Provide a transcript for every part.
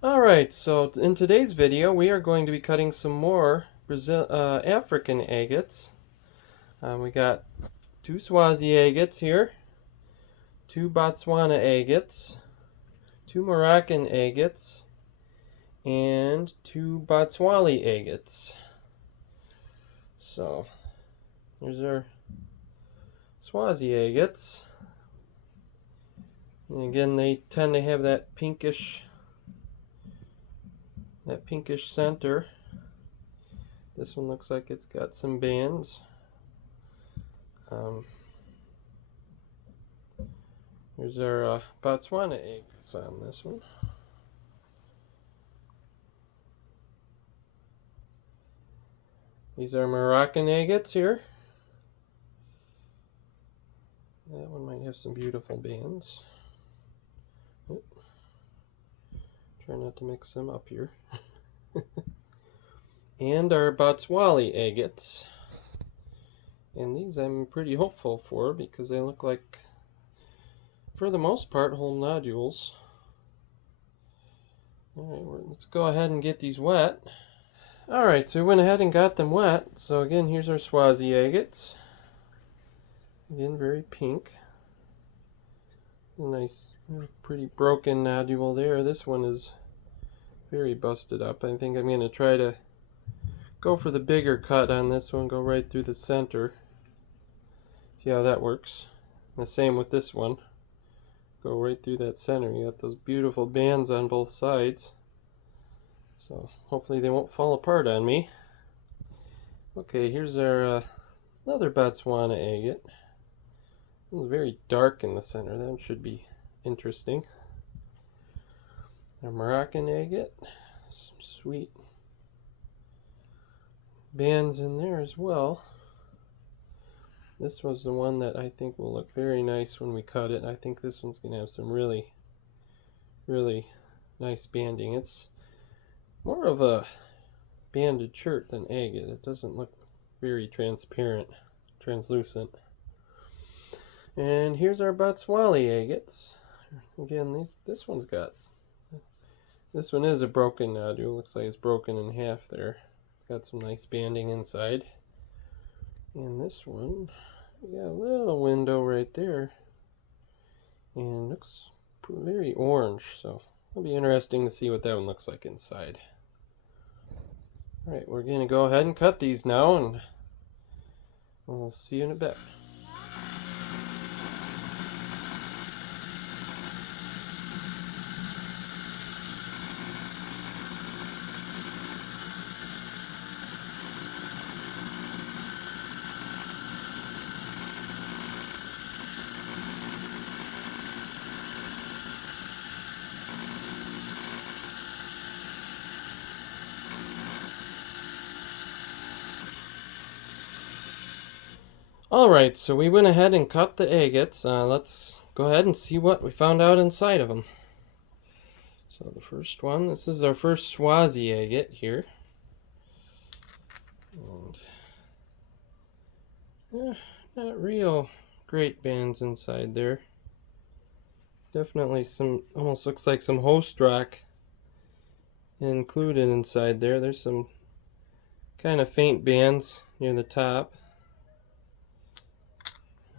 Alright, so in today's video we are going to be cutting some more African agates. We got two Swazi agates here, two Botswana agates, two Moroccan agates, and two Botswali agates. So, here's our Swazi agates. And again, they tend to have that pinkish center. This one looks like it's got some bands. Here's our Botswana agates on this one. These are Moroccan agates here. That one might have some beautiful bands. Oh, try not to mix them up here. And our Botswali agates. And these I'm pretty hopeful for because they look like, for the most part, whole nodules. Alright, let's go ahead and get these wet. Alright, so we went ahead and got them wet. So again, here's our Swazi agates. Again, very pink. Nice, pretty broken nodule there. This one is very busted up. I think I'm going to try to go for the bigger cut on this one. Go right through the center. See how that works. And the same with this one. Go right through that center. You got those beautiful bands on both sides. So hopefully they won't fall apart on me. Okay, here's our another Botswana agate. It's very dark in the center. That should be interesting. Our Moroccan agate. Some sweet bands in there as well. This was the one that I think will look very nice when we cut it. I think this one's going to have some really nice banding. It's more of a banded shirt than agate. It doesn't look very translucent. And here's our Botswali agates. Again, this one is a broken nodule. Looks like it's broken in half there. Got some nice banding inside. And this one, we got a little window right there. And looks very orange, so it'll be interesting to see what that one looks like inside. Alright, we're going to go ahead and cut these now, and we'll see you in a bit. Alright, so we went ahead and cut the agates. Let's go ahead and see what we found out inside of them. So the first one, this is our first Swazi agate here. And not real great bands inside there. Definitely some, almost looks like some host rock included inside there. There's some kind of faint bands near the top.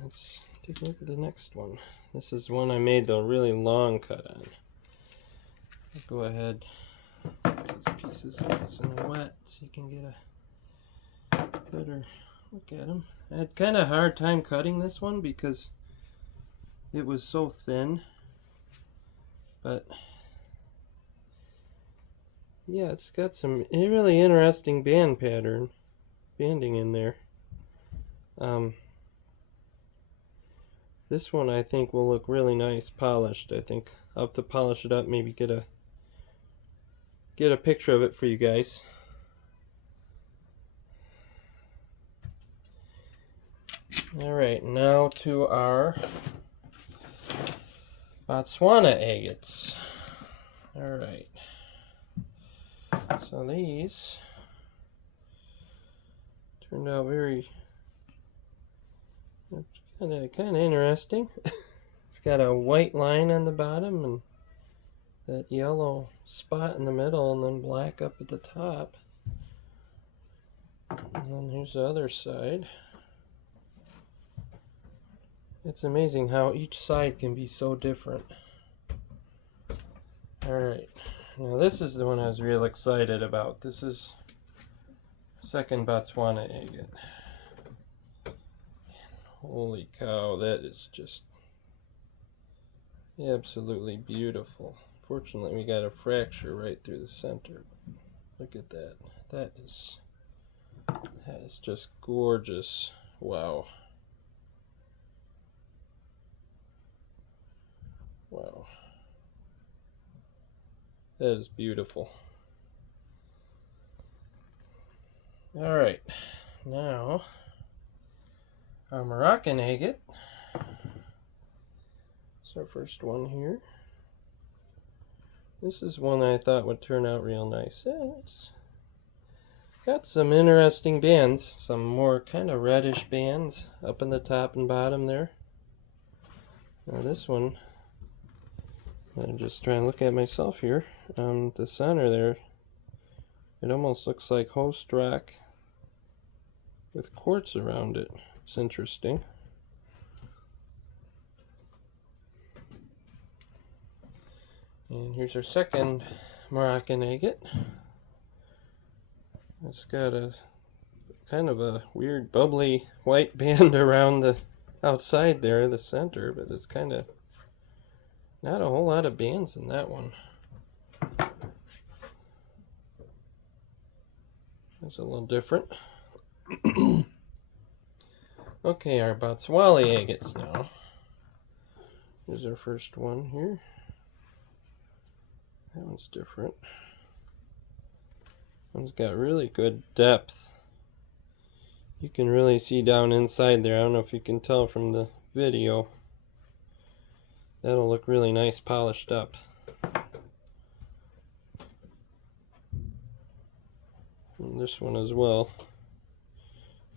Let's take a look at the next one. This is one I made the really long cut on. I'll go ahead, these pieces nice and wet so you can get a better look at them. I had kind of a hard time cutting this one because it was so thin, but yeah, it's got some really interesting banding in there. This one I think will look really nice polished. I think I'll have to polish it up, maybe get a picture of it for you guys. Alright, now to our Botswana agates. Alright, so these turned out very kind of interesting. It's got a white line on the bottom, and that yellow spot in the middle and then black up at the top. And then here's the other side. It's amazing how each side can be so different. Alright, now this is the one I was real excited about. This is second Botswana agate. Holy cow, that is just absolutely beautiful. Fortunately, we got a fracture right through the center. Look at that. That is just gorgeous. Wow. Wow. That is beautiful. Alright, now our Moroccan agate. It's our first one here. This is one I thought would turn out real nice. Yeah, it's got some interesting bands, some more kind of reddish bands up in the top and bottom there. Now this one, I'm just trying to look at myself here. On the center there, it almost looks like host rock with quartz around it. It's interesting. And here's our second Moroccan agate. It's got a kind of a weird bubbly white band around the outside there, the center, but it's kind of not a whole lot of bands in that one. That's a little different. Okay, our Botswana agates now. Here's our first one here. That one's different. One's got really good depth. You can really see down inside there. I don't know if you can tell from the video. That'll look really nice polished up. And this one as well.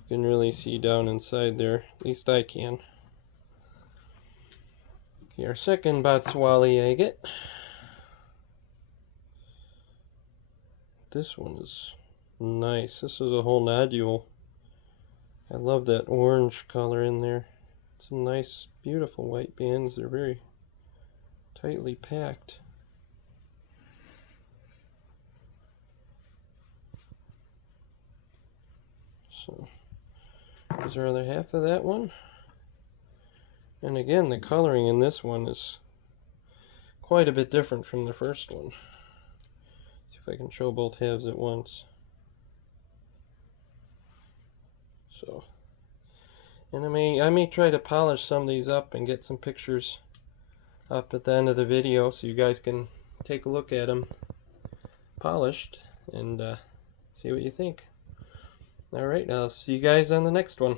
You can really see down inside there. At least I can. Okay, our second Botswana agate. This one is nice. This is a whole nodule. I love that orange color in there. Some nice, beautiful white bands. They're very tightly packed. So, here's our other half of that one. And again, the coloring in this one is quite a bit different from the first one. If I can show both halves at once. So, and I may try to polish some of these up and get some pictures up at the end of the video so you guys can take a look at them polished and see what you think. Alright, I'll see you guys on the next one.